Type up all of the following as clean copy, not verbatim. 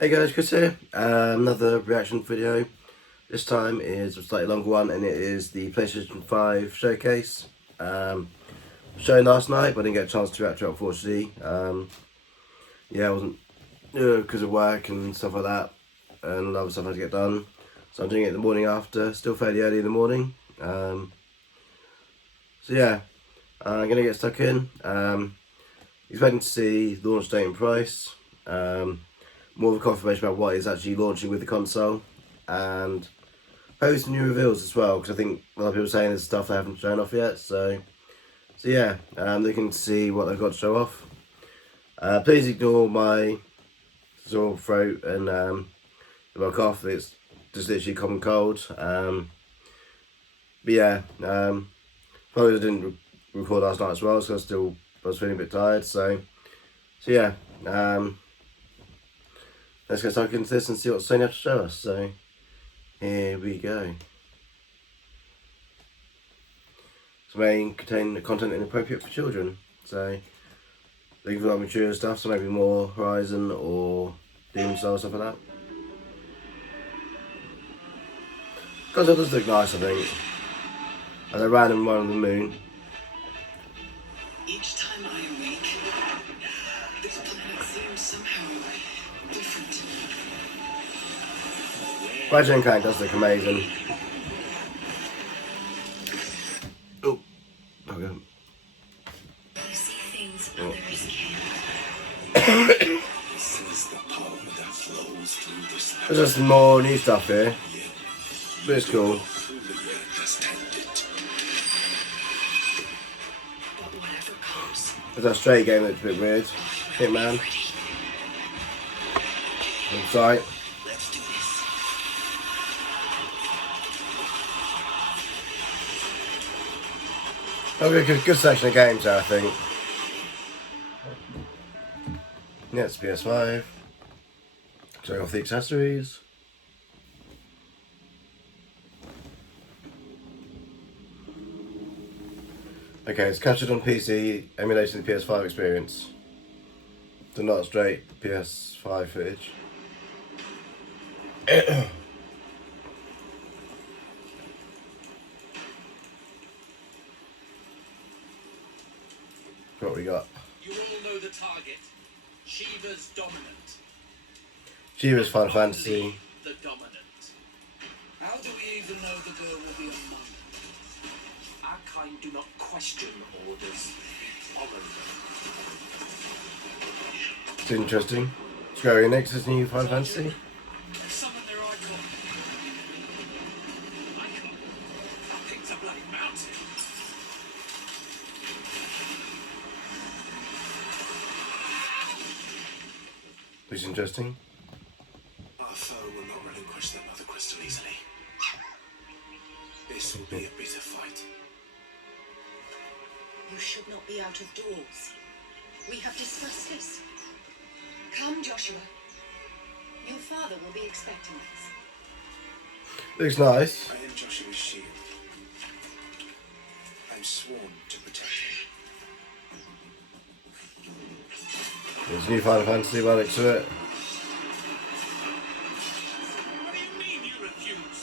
Hey guys, Chris here. Another reaction video. This time is a slightly longer one, and it is the PlayStation 5 showcase. Shown last night, but I didn't get a chance to react to it, unfortunately. Yeah, I wasn't because of work and stuff like that, and other stuff I had to get done. So I'm doing it the morning after, still fairly early in the morning. So yeah, I'm gonna get stuck in. Expecting to see launch date and price. More of a confirmation about what is actually launching with the console, and hopefully some new reveals as well, because I think a lot of people are saying there's stuff they haven't shown off yet. So yeah, looking to see what they've got to show off. Please ignore my sore throat and well, cough. It's just literally common cold. But yeah, probably didn't record last night as well, so I was feeling a bit tired. So yeah. Let's get stuck into this and see what Sony have to show us. So, here we go. This may contain content inappropriate for children. So, looking for like mature stuff, so maybe more Horizon or Demon Souls, stuff like that. Console does look nice, I think. As a random one on the moon. Each time I awake, this planet seems somehow different. Ratchet & Clank does look amazing. Oh, okay. You see things others can't. There's just more new stuff here. But it's cool. There's that Stray game that's a bit weird. Hitman. I'm sorry. Okay, good section of games there, I think. Yeah, it's PS5. Showing off the accessories. Okay, it's captured on PC, emulating the PS5 experience. So not straight PS5 footage. What we got? You all know the target. Shiva's dominant. Shiva's Final Fantasy. The dominant. How do we even know the girl will be among them? Our kind do not question orders. Follow them. It's interesting. Square Enix is new Final Fantasy. Summon their icon. Icon? That thing's a bloody mountain. Looks interesting. Our foe will not relinquish their mother crystal easily. This will be a bitter fight. You should not be out of doors. We have discussed this. Come, Joshua. Your father will be expecting us. Looks nice. I am Joshua's shield. I am sworn to protect him. There's new Final Fantasy by the looks of it. What do you mean you refuse?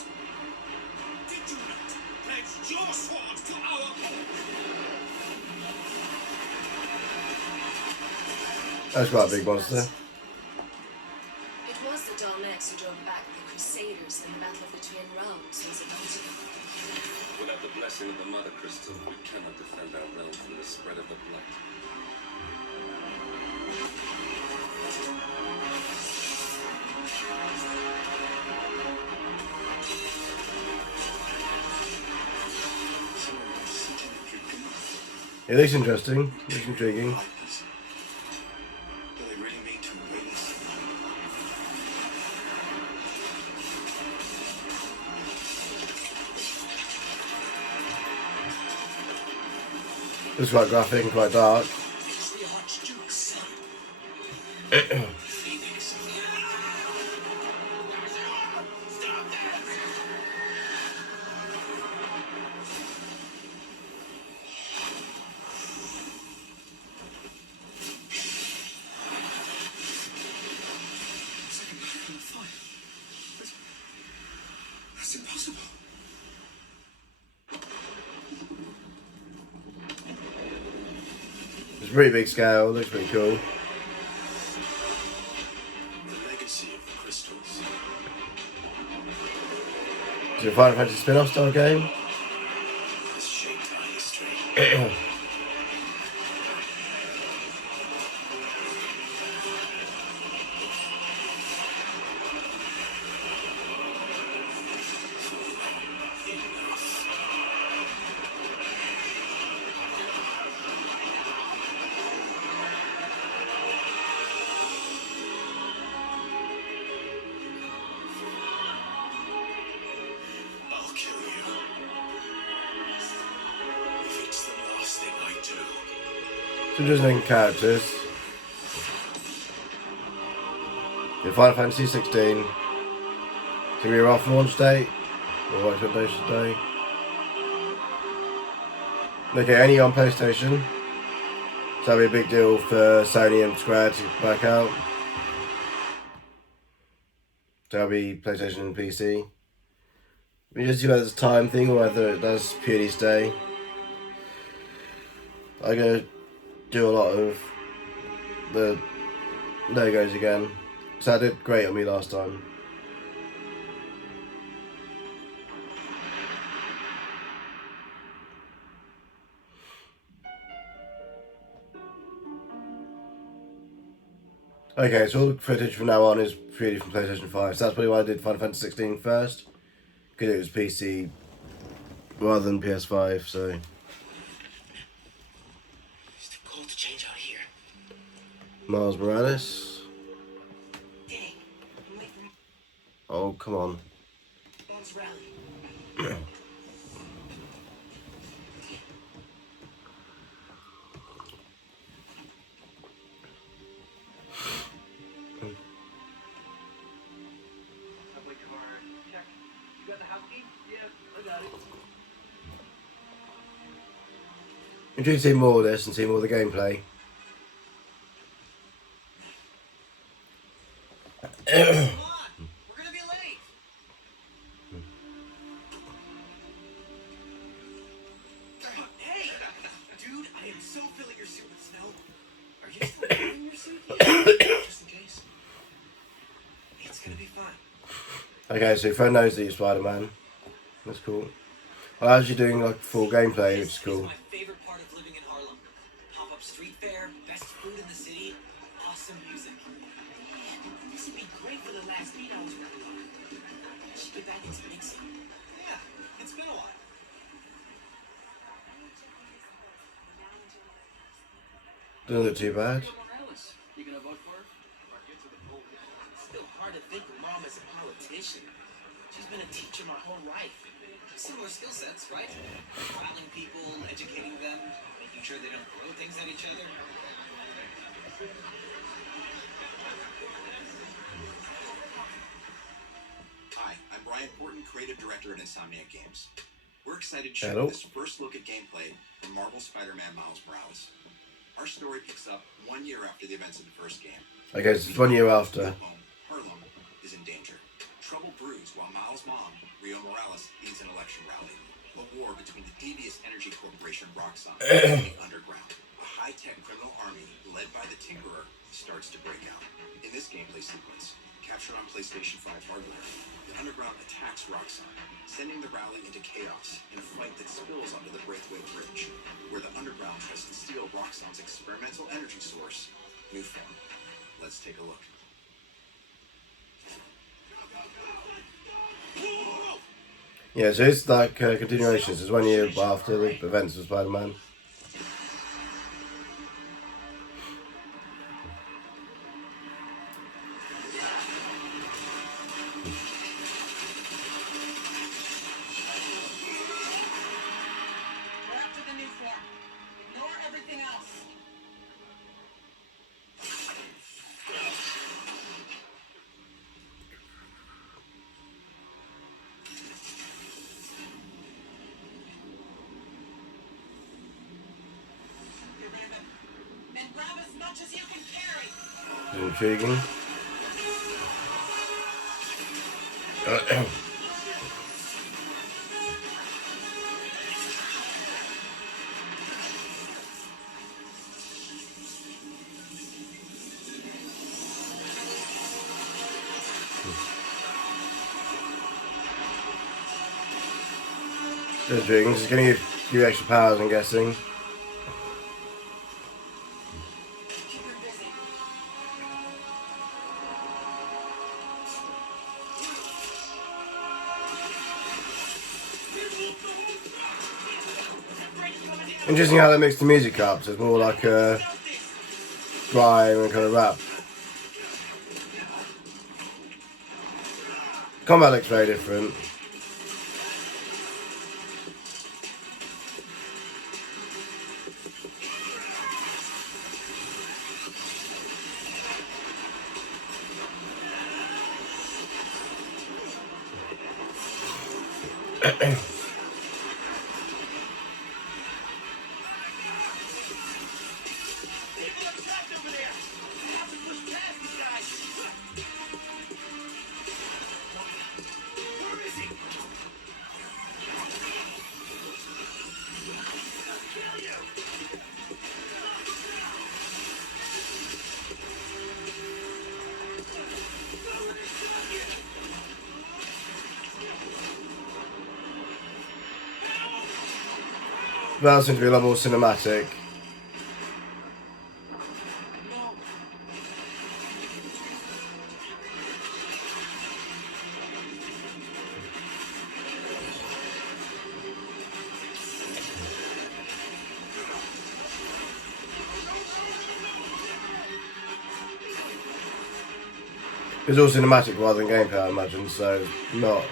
Did you not pledge your sword to our cause? That's quite a big monster. It was the Daleks who drove back the Crusaders in the Battle of the Twin Realms, was it not? Without the blessing of the Mother Crystal, we cannot defend our realm from the spread of the blight. It looks interesting. Looks intriguing. Do they really mean to win? Looks quite graphic and quite dark. It's the Archduke's son. Phoenix. Stop this! Second It's a pretty big scale, looks pretty cool. The legacy of the crystals. Is it a Final Fantasy spin-off style game? Has shaped our history. I'll kill you. If it's the last thing I do. Some interesting characters. In Final Fantasy 16. It's gonna be a rough launch date. Or expectations day. Okay, only on PlayStation. So that'll be a big deal for Sony and Square to back out. So that'll be PlayStation and PC. We just see whether it's a time thing or whether it does purely stay. I'm gonna do a lot of the logos again. So I did great on me last time. Okay, so all the footage from now on is purely from PlayStation 5. So that's probably why I did Final Fantasy 16 first. Because it was PC rather than PS5, so. It's too cold to change out here. Miles Morales. Dang. I'm late for Oh, come on. Mom's rally. Subway car, check. You got the house key? Yeah, I got it. I'm intrigued to see more of this and see more of the gameplay. Come on! We're gonna be late! Hey! Dude, I am so filling your suit with snow. Are you still wearing your suit? Yeah, just in case. It's gonna be fine. Okay, so your friend knows that you're Spider-Man. That's cool. Well, as you're doing like full gameplay, which is cool. My favorite part of living in Harlem. Pop-up street fair, best food in the city, awesome music. This would be great for the last beat I was working on. I should get back into mixing. Yeah, it's been a while. Doesn't look too bad. Morales, you gonna vote for her? It's still hard to think of Mom as a politician. She's been a teacher my whole life. Similar skill sets, right? Rallying people, educating them, making sure they don't throw things at each other. Hi, I'm Brian Horton, creative director at Insomniac Games. We're excited to show Hello. you this first look at gameplay from Marvel Spider-Man Miles Morales. Our story picks up 1 year after the events of the first game. Okay, so it's 1 year after. Harlem is in danger. Trouble brews while Miles' mom, Rio Morales, leads an election rally. A war between the devious energy corporation Roxxon and the underground. A high-tech criminal army led by the Tinkerer starts to break out. In this gameplay sequence, captured on PlayStation 5 hardware, the underground attacks Roxxon, sending the rally into chaos in a fight that spills onto the Braithwaite Bridge, where the underground tries to steal Roxxon's experimental energy source, Nuform. Let's take a look. Yeah, so it's like continuations. It's 1 year after the events of Spider-Man. We're after the new form. Ignore everything else. Here, Brandon. And grab as much as you can carry. It's intriguing. The drinks is going to give you extra powers, I'm guessing. Keep him busy. Interesting how they mix the music up, so it's more like a grime and kind of rap. Combat looks very different. People are trapped over there. We have to push past these guys. Where is he? Kill you. That seems to be a lot more cinematic. It's all cinematic rather than gameplay, I imagine, so not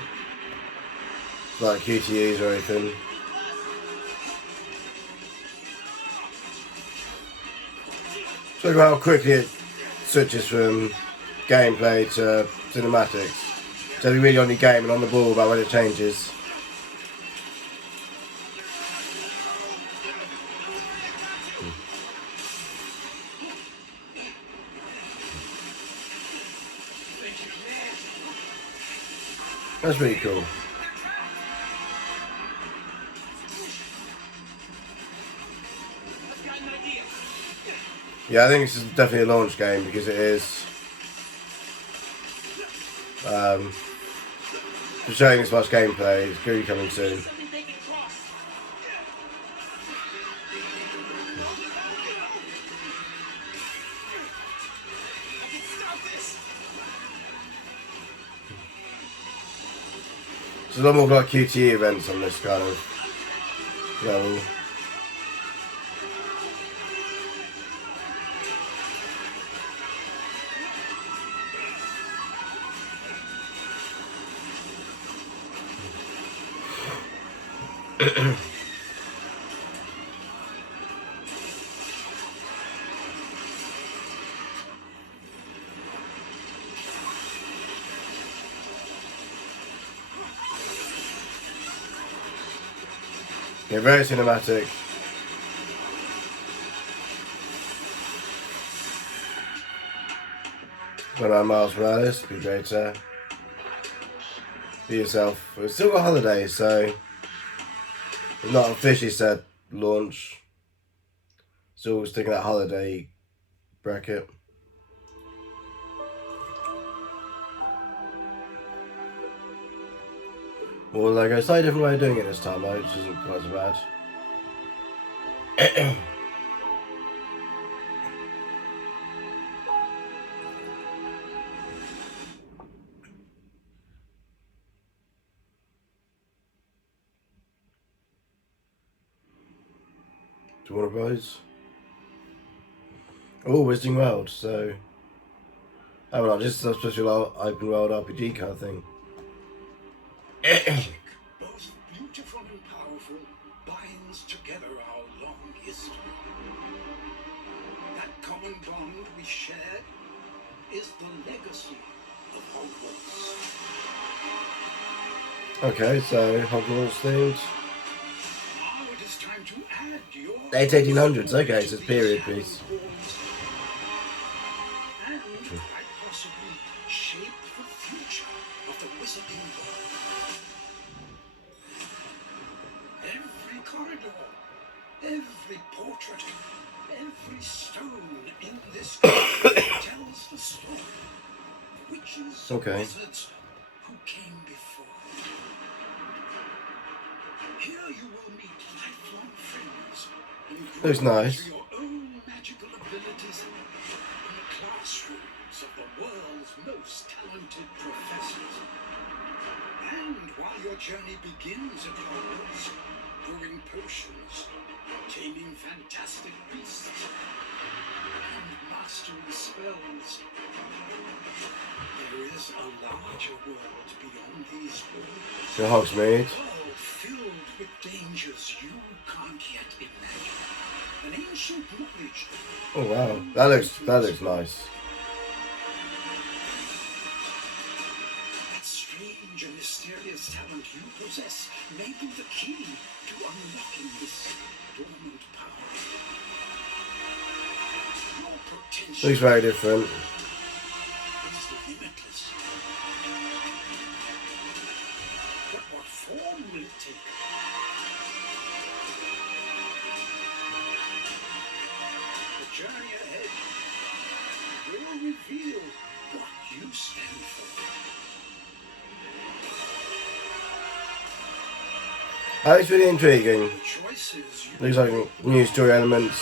like QTEs or anything. So look how quickly it switches from gameplay to cinematics. So you're really on your game and on the ball about when it changes. That's really cool. I've got an idea. Yeah, I think this is definitely a launch game because it is for showing this much gameplay. It's going to be coming soon. Something they can cross. I can stop this. There's a lot more like QTE events on this kind of level. Yeah, very cinematic. When I'm Miles Morales, be great to be yourself. We've still got holidays, so it's not officially said launch. Still sticking that holiday bracket. Well, like a slightly different way of doing it this time, though, which isn't quite so bad. Do you want to rise? Oh, Wizarding World, so... Oh, well, just a special open world RPG kind of thing. Both beautiful and powerful, binds together our long history. That common bond we share is the legacy of Hogwarts. Okay, so Hogwarts themed. Now it is time to add your Late 1800s, okay, so it's period piece. and quite possibly shape the future of the Wizarding World. Every corridor, every portrait, every stone in this garden tells the story of which witches, Okay. wizards who came before. Here you will meet lifelong friends and grow Looks nice. into your own magical abilities in the classrooms of the world's most talented professors. And while your journey begins at Hogwarts, brewing potions, taming fantastic beasts, and mastering spells, there is a larger world beyond these walls. The Hogsmeade. A world filled with dangers you can't yet imagine. An ancient knowledge. Oh wow, that looks nice. That strange and mysterious talent you possess may be the key to unlocking this dormant power. Your potential Looks very different. is limitless. But what form will it take? The journey ahead will reveal what you stand for. That looks really intriguing. The choices you Looks like new story elements.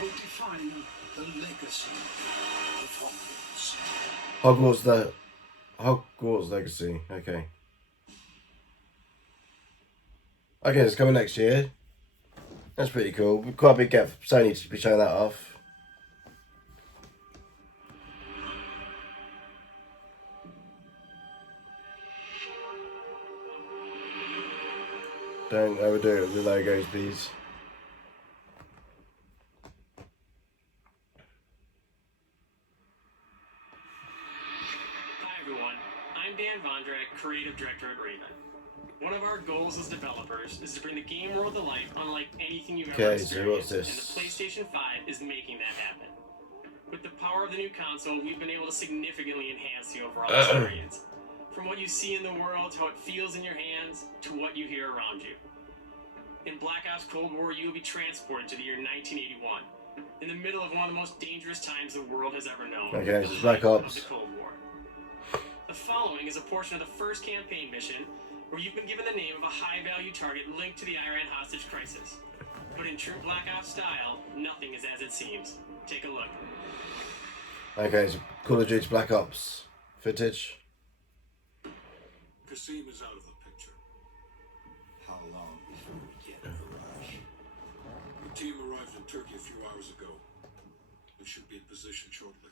will define the legacy of Hogwarts. Hogwarts Legacy. Okay. Okay, it's coming next year. That's pretty cool. Quite a big get for Sony to be showing that off. Don't overdo it with the logos, please. Hi everyone, I'm Dan Vondrak, creative director at Raven. One of our goals as developers is to bring the game world to life unlike anything you've ever Okay, so experienced, what's this? and the PlayStation 5 is making that happen. With the power of the new console, we've been able to significantly enhance the overall experience. From what you see in the world, to how it feels in your hands, to what you hear around you. In Black Ops Cold War, you will be transported to the year 1981, in the middle of one of the most dangerous times the world has ever known. Okay, the it's Black height of Ops. the Cold War. The following is a portion of the first campaign mission where you've been given the name of a high-value target linked to the Iran hostage crisis. But in true Black Ops style, nothing is as it seems. Take a look. Okay, so Call of Duty Black Ops footage. Kasim is out of the picture. How long before we get the rush? The team arrived in Turkey a few hours ago. We should be in position shortly.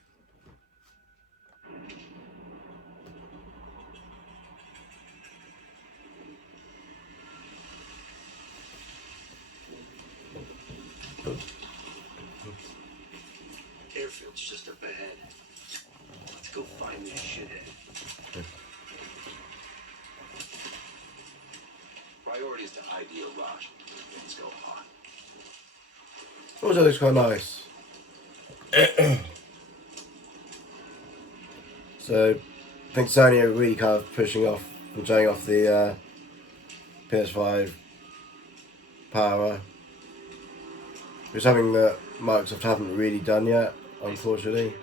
Airfield's just up ahead. Let's go find this shithead. Priority is to ID Raj. Things go hot. Also looks quite nice. So, I think Sony are really kind of pushing off and showing off the PS5 power. It's something that Microsoft haven't really done yet, unfortunately.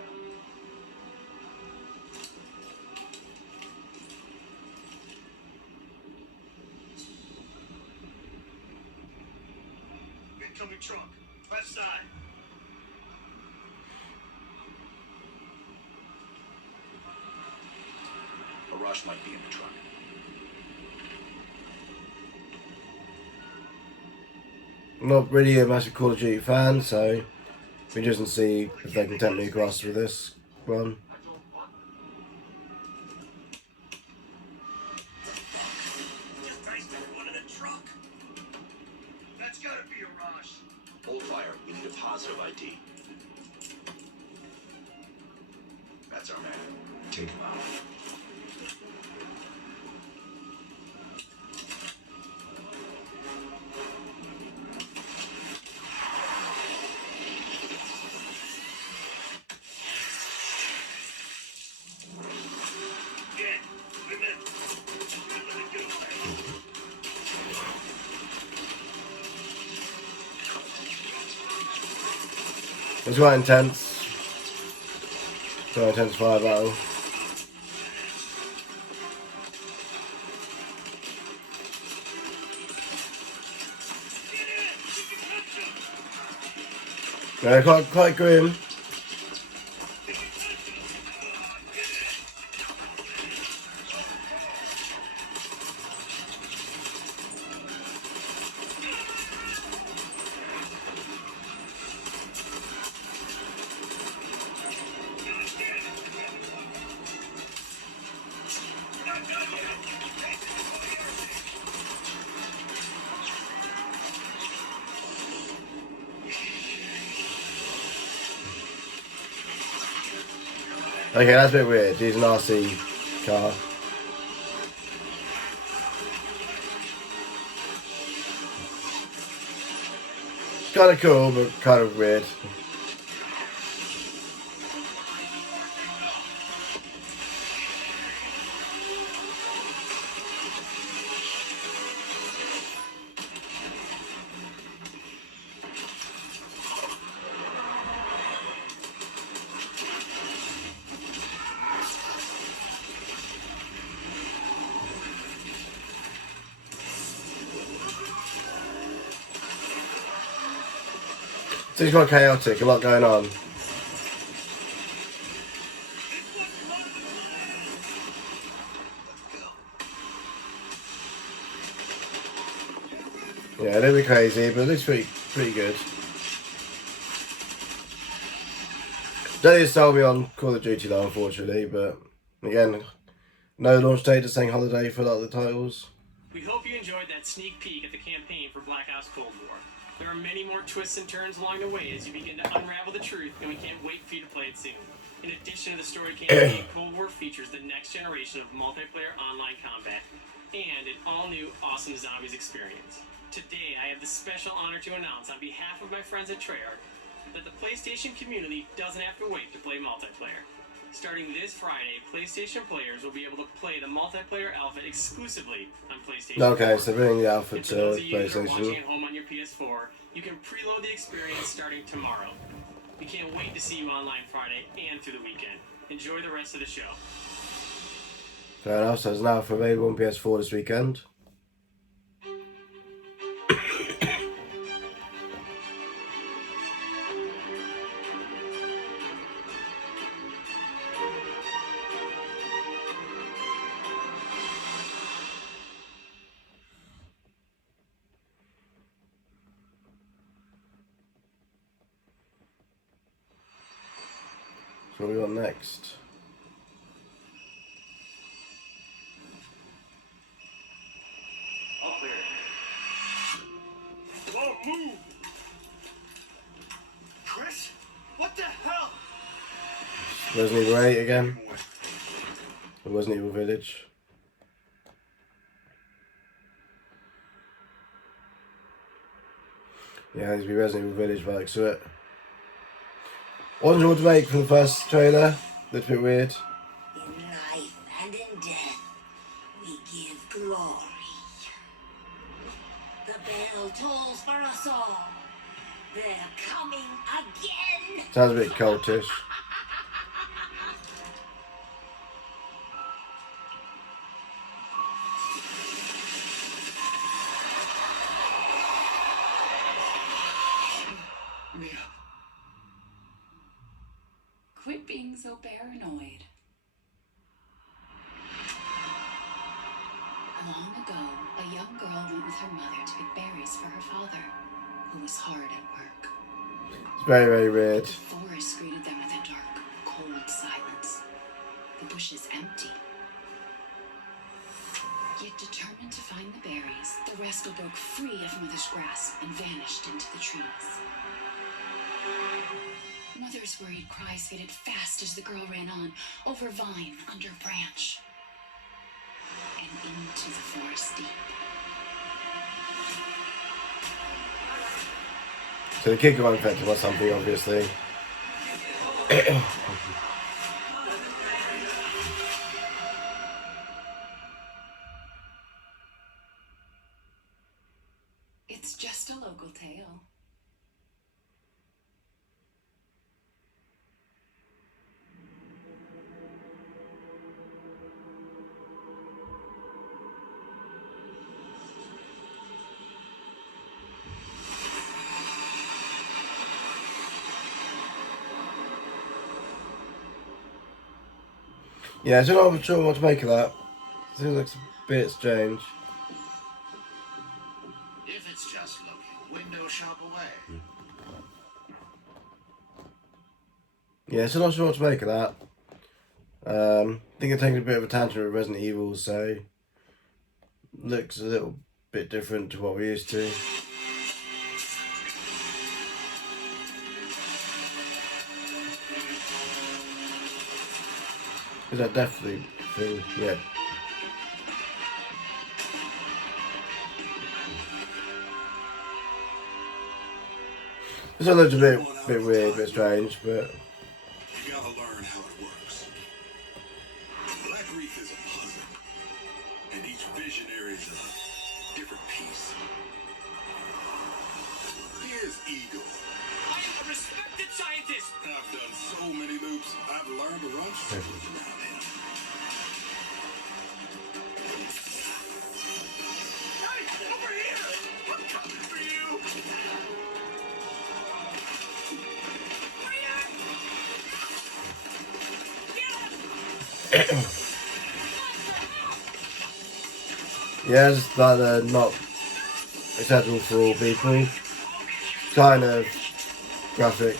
Incoming truck. Left side. Arash might be in the truck. I'm not really a massive Call of Duty fan, so we just can see if they can tempt me across with this one. Just iced one in the truck. That's gotta be Arash. Hold fire. We need a positive ID. That's our man. Take him out. It's quite intense. Quite intense fire battle. Yeah, quite grim. Okay, that's a bit weird. He's an RC car. Kind of cool, but kind of weird. Seems quite chaotic, a lot going on. Yeah, a little bit crazy, but it looks pretty good. Don't need to sell me on Call of Duty though, unfortunately, but again, no launch date, just saying holiday for a lot of the titles. We hope you enjoyed that sneak peek at the campaign for Black Ops Cold War. There are many more twists and turns along the way as you begin to unravel the truth, and we can't wait for you to play it soon. In addition to the story campaign, Cold War features the next generation of multiplayer online combat and an all-new awesome zombies experience. Today, I have the special honor to announce on behalf of my friends at Treyarch that the PlayStation community doesn't have to wait to play multiplayer. Starting this Friday, PlayStation players will be able to play the multiplayer alpha exclusively on PlayStation 4. Okay, so bringing the alpha And to for those of you that are watching PlayStation. at home on your PS4, you can preload the experience starting tomorrow. We can't wait to see you online Friday and through the weekend. Enjoy the rest of the show. Fair enough, so it's now available on PS4 this weekend. So what do we got next? Up there. Whoa, move! Chris? What the hell? Resident Evil 8 again. The Resident Evil Village. Yeah, there's be Resident Evil Village by to it. Wasn't sure what to make from the first trailer. Looked a bit weird. In life and in death, we give glory. The bell tolls for us all. They're coming again. Sounds a bit cultish. Mia. Quit being so paranoid. Long ago, a young girl went with her mother to pick berries for her father, who was hard at work. It's very weird. The forest greeted them with a dark, cold silence. The bushes empty. Yet determined to find the berries, the rascal broke free of Mother's grasp and vanished into the trees. Mother's worried cries faded fast as the girl ran on, over vine, under branch, and into the forest deep. So the kid got infected by something, obviously. It's just a local tale. Yeah, so I'm not sure what to make of that. It looks a bit strange. If it's just looking, window shop away. Yeah, so not sure what to make of that. I think I'm taking a bit of a tangent with Resident Evil, so looks a little bit different to what we're used to. Is that definitely thing? Yeah. This one looks a bit weird, a bit strange, but You gotta learn how it works. Black Reef is a puzzle, and each visionary is a different piece. Here's Eagle. I am a respected scientist. I've done so many loops, I've learned to run circles around him. Hey, over here! I'm coming for you! yeah, it's like not acceptable for all people. Kind of graphic.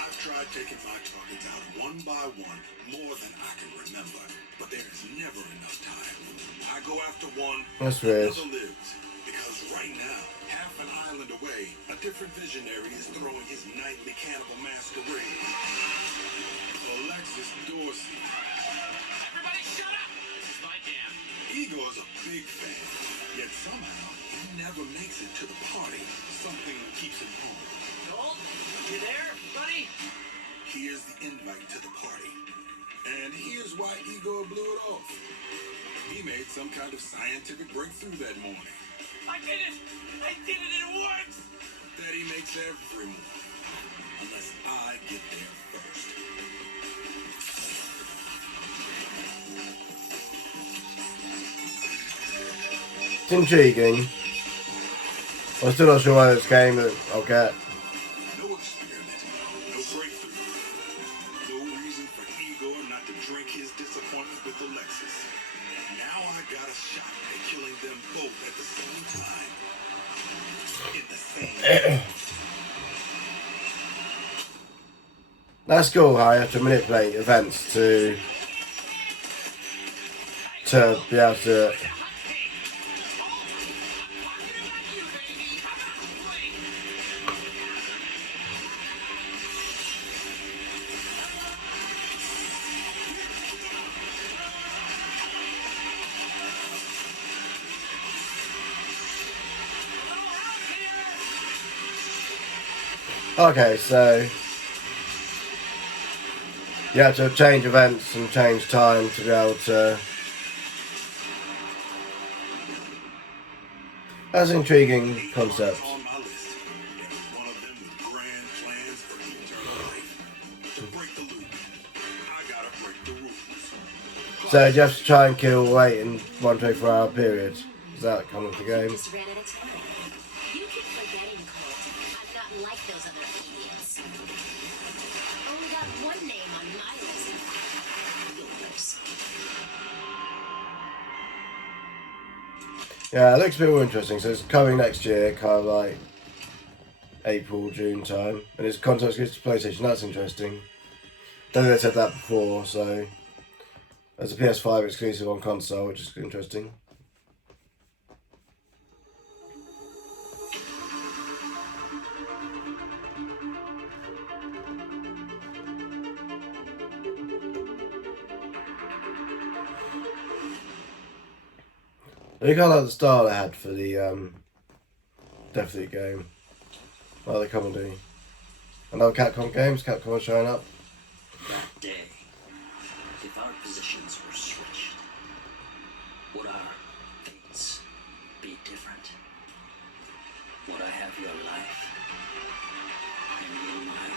I've tried taking my targets out one by one more than I can remember, but there is never enough time. I go after one, That's weird. another lives. Because right now, half an island away, a different visionary is throwing his nightly cannibal masquerade. Alexis Dorsey. Everybody shut up! This is my jam. Igor's a big fan, yet somehow he never makes it to the party. Something keeps him home. Noel, you there, buddy? Here's the invite to the party. And here's why Igor blew it off. He made some kind of scientific breakthrough that morning. I did it! I did it! It works! That he makes every morning. Unless I get there first. It's intriguing. I'm still not sure why this game that I'll get. No experiment, no breakthrough. No reason for Igor not to drink his disappointment with Alexis. Now I got a shot at killing them both at the same time. In the same That's cool how you have to manipulate events to be able to. Okay, so you have to change events and change time to be able to. That's an intriguing concept. on my list. It was one of them with grand plans for eternal life. To break the loop, I gotta break the rules. So you have to try and kill 8 in 1 24-hour period. Is that kind of the game? Just ran out of time. You keep forgetting, Colt. I'm not like those other idiots. Only got one name on my list. Yours. Yeah, it looks a bit more interesting. So it's coming next year, kind of like April, June time. And it's content exclusive to PlayStation. That's interesting. Don't think they said that before, so there's a PS5 exclusive on console, which is interesting. I kind of like the style I had for the definitely game. I like the comedy. Another Capcom games, Capcom are showing up. That day, if our positions were switched, would our fates be different? Would I have your life and you mine?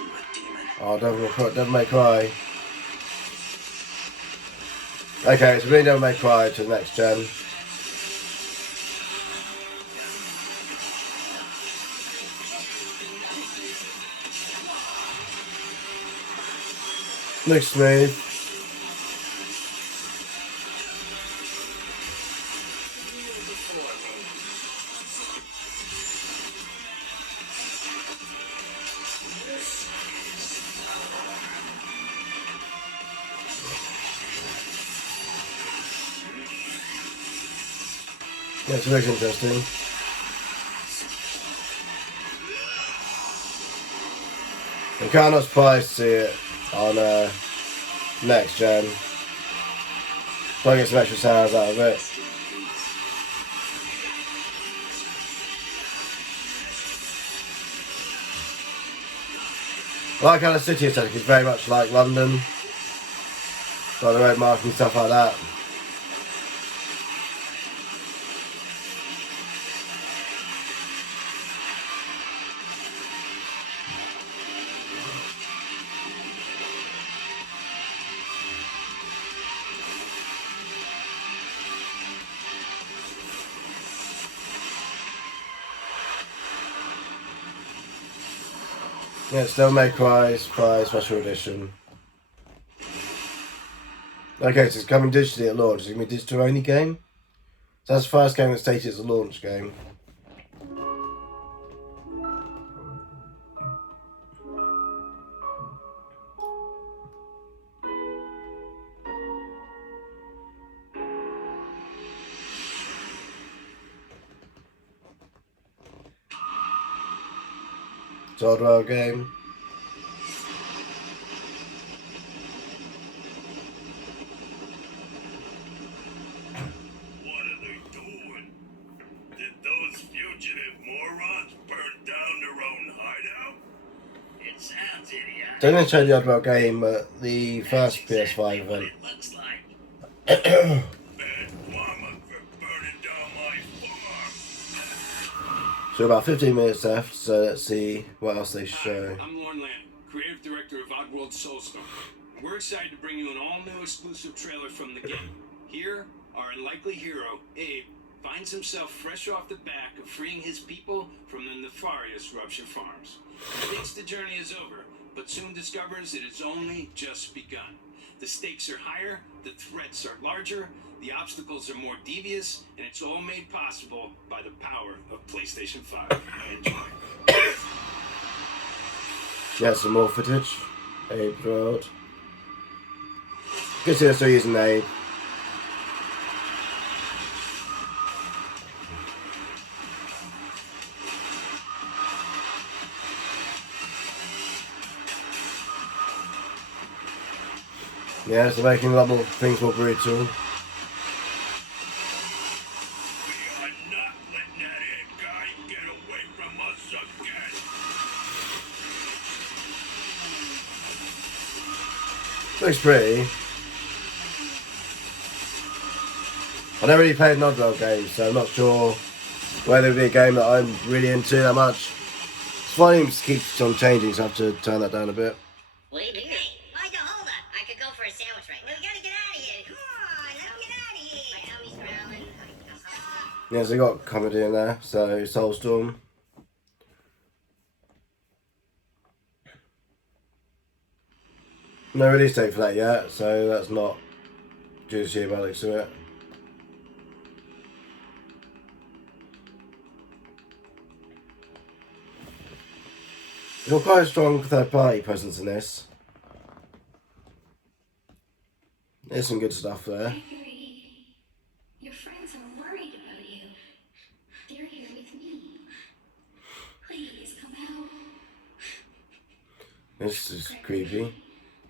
You a demon. Oh, Devil May Cry. Okay, so really Devil May Cry to the next gen. Looks smooth. Yeah, it's very interesting. I'm kind of surprised to see it on next gen. Try to get some extra sounds out of it. I like how the city aesthetic is very much like London. By the road marking, stuff like that. Yeah, it's Devil May Cry Special Edition. Okay, so it's coming digitally at launch. It's going to be a digital only game. So that's the first game that's stated as a launch game. It's an Oddworld game. What are they doing? Did those fugitive morons burn down their own hideout? It sounds idiotic. They didn't show the Oddworld game at the first PS5 event. It looks like bad mama for burning down my farm. So about 15 minutes left, so let's see what else they show. I'm Lorne Land, creative director of Oddworld Soulstorm. We're excited to bring you an all-new exclusive trailer from the game. Here, our unlikely hero, Abe, finds himself fresh off the back of freeing his people from the nefarious Rupture Farms. He thinks the journey is over, but soon discovers it has only just begun. The stakes are higher, the threats are larger, the obstacles are more devious, and it's all made possible by the power of PlayStation 5. Enjoy. Yeah, some more footage. Abe World. Good to see they're still using Abe. Yeah, so making a lot more things more brutal. We are not letting that head guy get away from us again. Looks pretty. I never really played an Oddworld game, so I'm not sure whether it would be a game that I'm really into that much. Its volume keeps on changing, so I have to turn that down a bit. What are you doing? Micah, hold up. I could go for a sandwich right now. We gotta get out of here. Come on, let's get out of here. My tummy's growling. Yeah, so they got comedy in there, so Soulstorm. No release date for that yet, so that's not due this year by the looks of it. You've got quite a strong third party presence in this. There's some good stuff there. Gregory, your friends are worried about you. They're here with me. Please come out. This is creepy.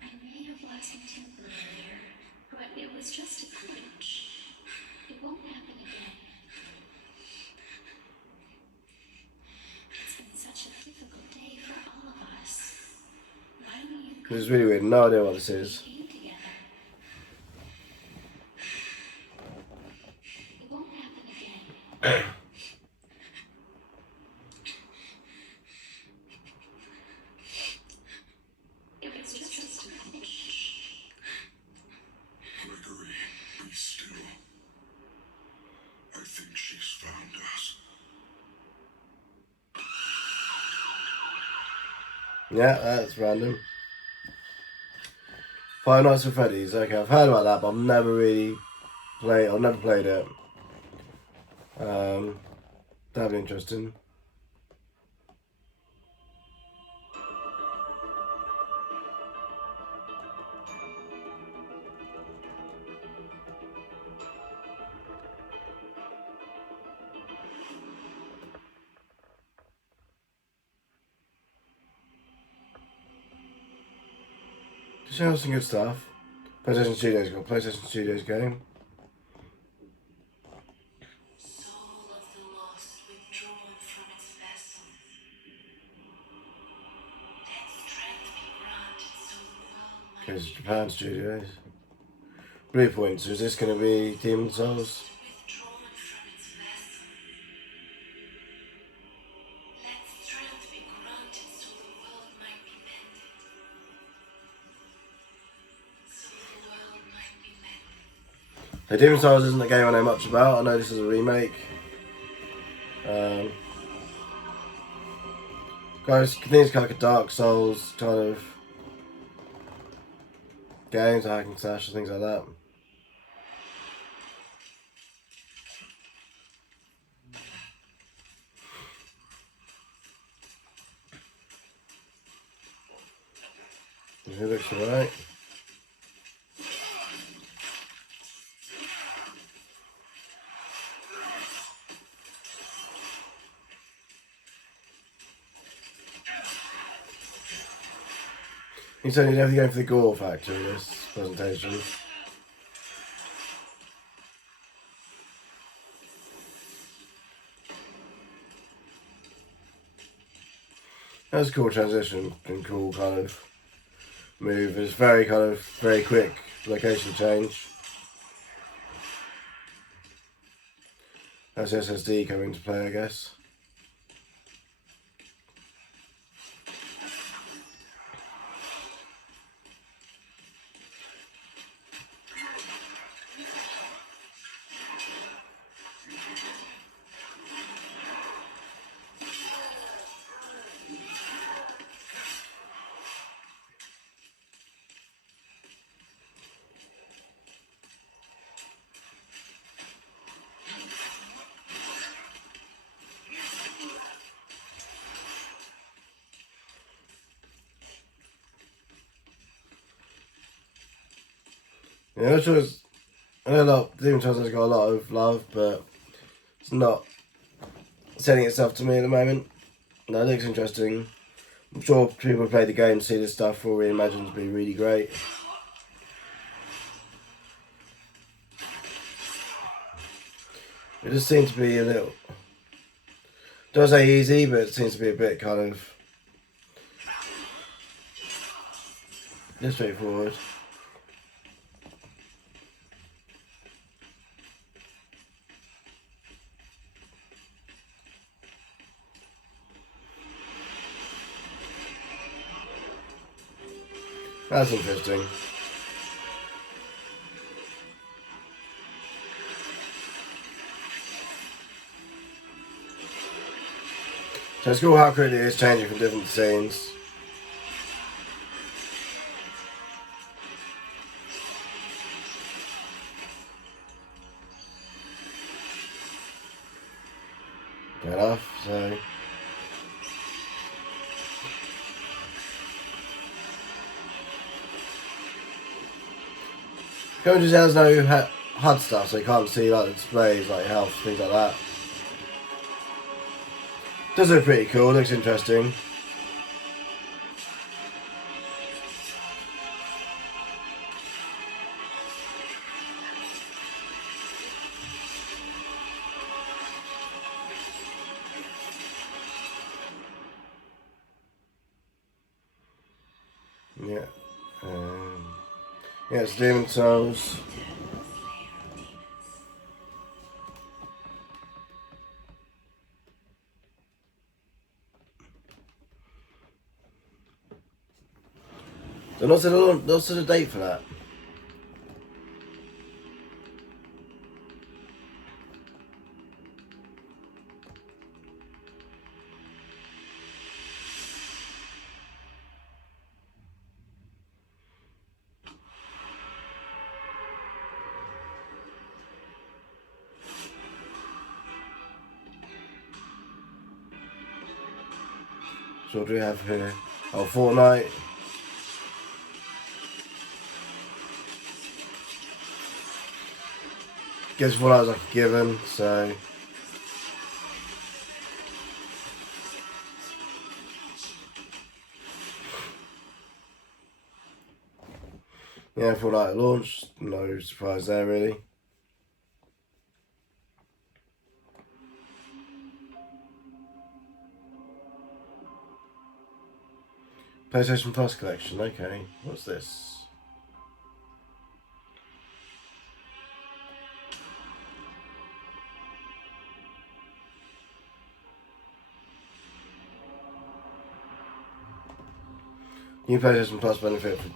I may have lost some temper earlier, but it was just a glitch. It won't happen again. It's been such a difficult day for all of us. Why don't you This is really weird. No idea what this is. be together? It won't happen again. It was just a glitch. Gregory, be still. I think she's found us. Yeah, that's random. Five Nights at Freddy's. Okay, I've heard about that, but I've never really played. I've never played it. That'd be interesting. Show some good stuff. PlayStation Studios got PlayStation Studios game. Soul of the lost withdrawn from its vessel. Let strength be granted so the world might Because be Japan Studios. Blue Point. So is this going to be Demon Souls? withdrawn from its vessel. Let strength be granted so the world might be mended. So the world might be mended. So Demon Souls isn't a game I know much about. I know this is a remake. Guys, things like a Dark Souls kind of games, hack and slash, things like that. It looks alright. You said you'd have to go for the gore factor in this presentation. That was a cool transition and cool kind of move. It's very kind of very quick location change. That's SSD coming into play, I guess. Yeah, I know Demon Souls has got a lot of love, but it's not selling itself to me at the moment. No, it looks interesting. I'm sure people who play the game see this stuff will reimagine to be really great. It just seems to be a little, don't say easy, but it seems to be a bit kind of just straightforward. That's interesting. So it's cool how quickly it is changing from different scenes. Fair enough, so... Going just has no HUD stuff, so you can't see like the displays, like health, things like that. Does look pretty cool, looks interesting. Yeah. Yeah, it's Demon Souls. So not set a date for that. So what do we have here? Oh, Fortnite. Guess what I was like a given, so yeah, Fortnite launch, no surprise there really. PlayStation Plus collection, okay. What's this? New PlayStation Plus benefit for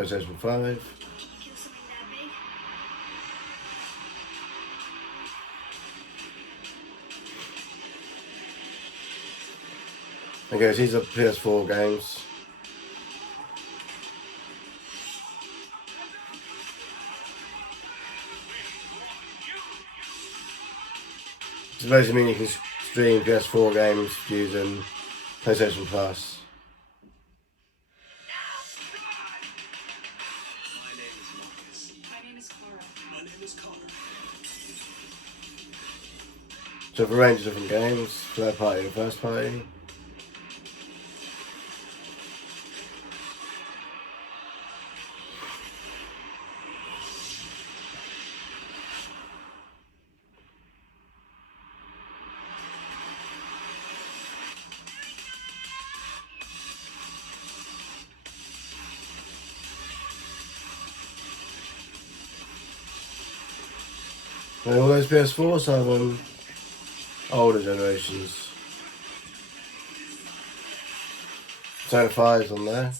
PlayStation 5. Okay, so these are PS4 games. This basically means you can stream PS4 games using PlayStation Plus. My name is Clara. My name is Connor. So for a range of different games, third party and first party. And all those PS4s have older generations. Persona 5's on there.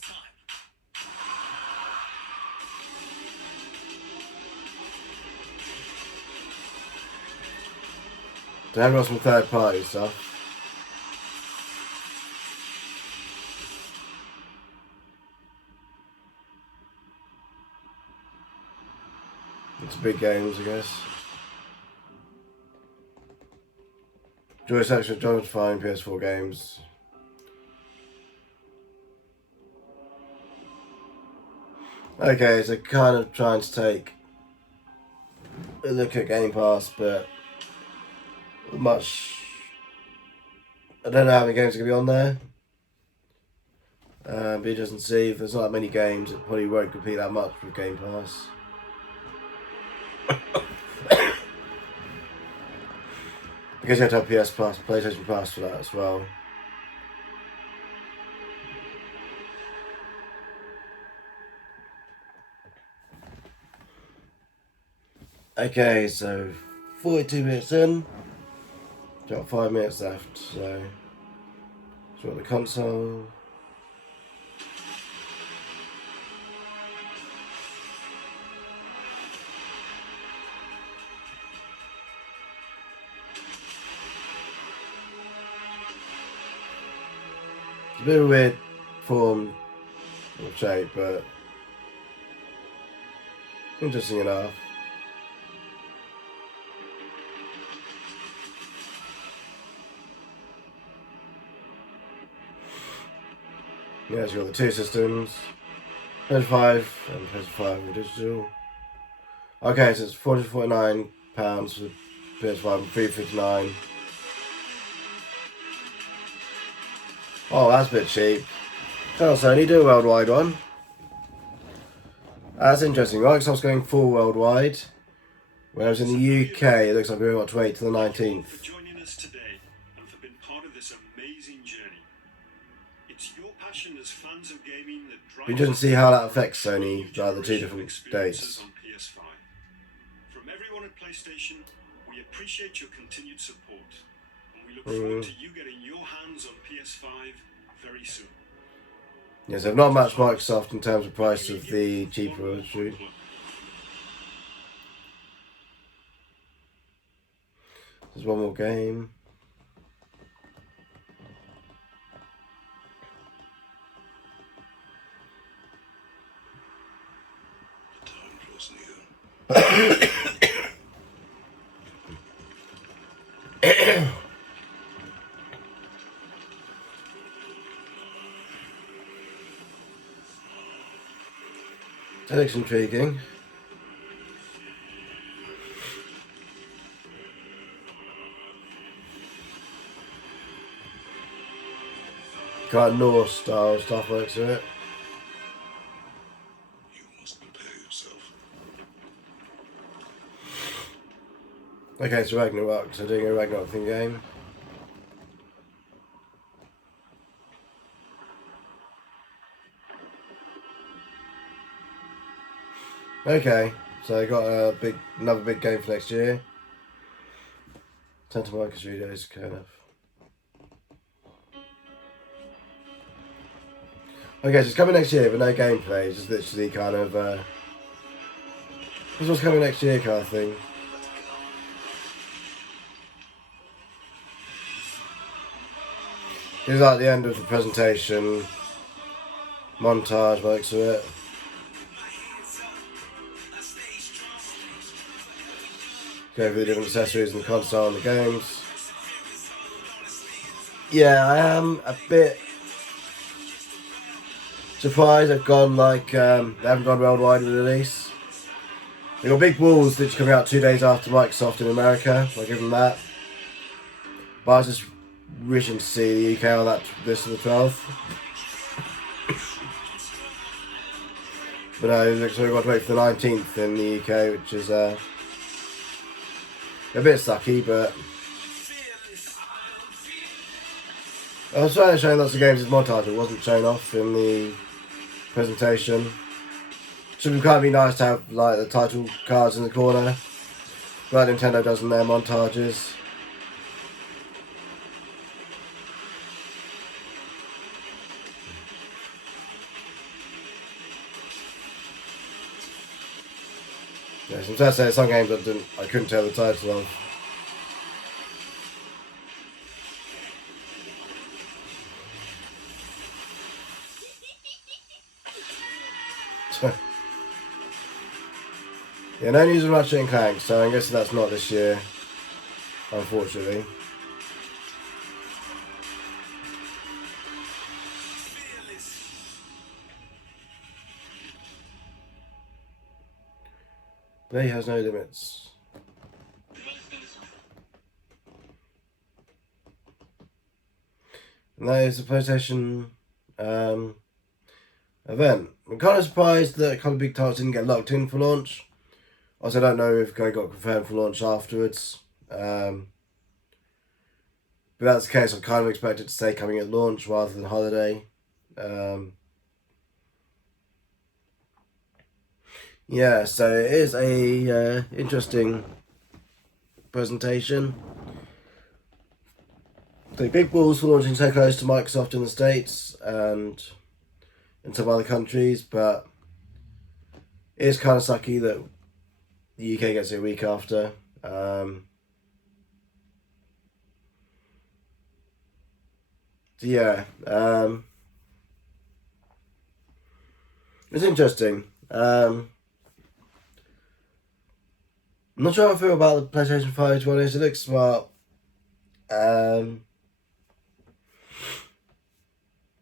They have got some third party stuff. It's big games, I guess. Joy section, John to find PS4 games. Okay, so kind of trying to take a look at Game Pass, but much. I don't know how many games are going to be on there. Be interesting to see. If there's not that many games, it probably won't compete that much with Game Pass. Because you have to have PS Plus, PlayStation Plus for that as well. Okay, so 42 minutes in. Got 5 minutes left, so got the console. It's a bit of a weird form or shape, but interesting enough. Yeah, it's got the two systems, PS5 and PS5 digital. Okay, so it's £449 for PS5 and £359. Oh, that's a bit cheap. Oh, Sony, do a worldwide one. That's interesting. Microsoft's going full worldwide, whereas in the UK it looks like we've got to wait till the 19th. For joining us today and for being part of this amazing journey. It's your passion as fans of gaming that drives. We didn't see how that affects Sony, like the two different dates. On PS5. From everyone at PlayStation, we appreciate your continued support, and we look forward to you getting your hands on PS5 very soon. Yes, they've not matched Microsoft in terms of price of the cheaper version. There's one more game. That looks intriguing. Kind of Norse style stuff works to it. You must prepare yourself. Okay, so Ragnarok, so doing a Ragnarok thing game. Okay, so I got another big game for next year. Santa Monica Studios, kind of. Okay, so it's coming next year, but no gameplay. It's just literally kind of this is what's coming next year kind of thing. It's like the end of the presentation montage, works of it. Go over the different accessories and the console and the games. Yeah, I am a bit surprised they've gone like, they haven't gone worldwide with the release. They got big walls literally coming out 2 days after Microsoft in America, I'll give them that. But I was just wishing to see the UK on this to the 12th. But no, it looks like we've got to wait for the 19th in the UK, which is a bit sucky, but I was trying to show lots of games as montage. It wasn't shown off in the presentation. Should be kind of nice to have like the title cards in the corner, like Nintendo does in their montages. Yeah, so I'm sad to say some games I couldn't tell the title of. Yeah, no news of Ratchet and Clank, so I'm guessing that's not this year, unfortunately. Play has no limits. And that is the PlayStation event. I'm kind of surprised that a couple of big titles didn't get locked in for launch. Also, I don't know if they got confirmed for launch afterwards. But that's the case. I'm kind of expected to stay coming at launch rather than holiday. Yeah, so it is a interesting presentation. The big balls for launching so close to Microsoft in the States and in some other countries, but it is kind of sucky that the UK gets it a week after. So yeah, it's interesting. I'm not sure how I feel about the PlayStation 5, to be honest. It looks smart.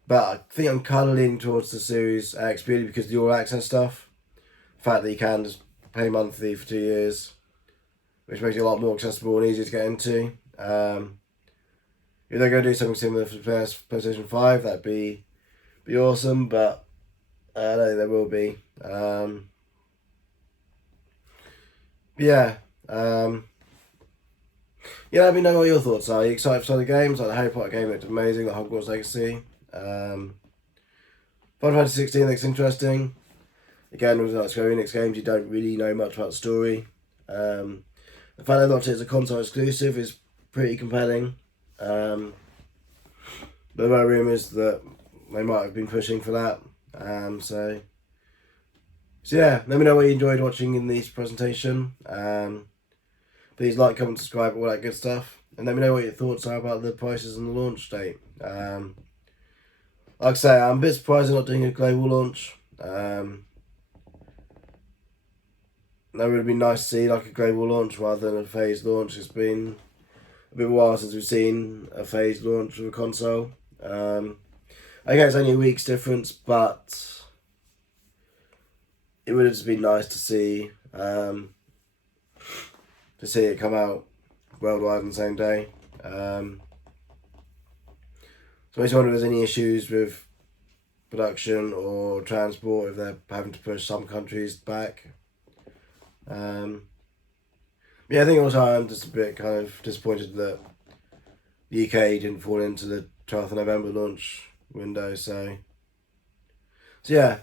But I think I'm kind of leaning towards the Series X purely because of the All Access stuff. The fact that you can just pay monthly for 2 years, which makes it a lot more accessible and easier to get into. If they're going to do something similar for PlayStation 5, that'd be awesome, but I don't think there will be. Yeah, let me know what your thoughts are. Are you excited for some of the games? Like the Harry Potter game looked amazing, the Hogwarts Legacy. Final Fantasy 16 looks interesting. Again, with like Square Enix games, you don't really know much about the story. The fact they locked it as a console exclusive is pretty compelling. There are rumours that they might have been pushing for that. So yeah, let me know what you enjoyed watching in this presentation. Please like, comment, subscribe, all that good stuff. And let me know what your thoughts are about the prices and the launch date. Like I say, I'm a bit surprised they're not doing a global launch. That would have been nice to see like a global launch rather than a phased launch. It's been a bit of a while since we've seen a phased launch of a console. I guess it's only a week's difference, but it would have just been nice to see it come out worldwide on the same day. So I just wonder if there's any issues with production or transport, if they're having to push some countries back. Yeah, I think also I'm just a bit kind of disappointed that the UK didn't fall into the 12th of November launch window, so yeah.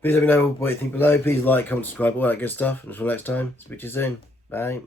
Please let me know what you think below. Please like, comment, subscribe, all that good stuff. And until next time, speak to you soon. Bye.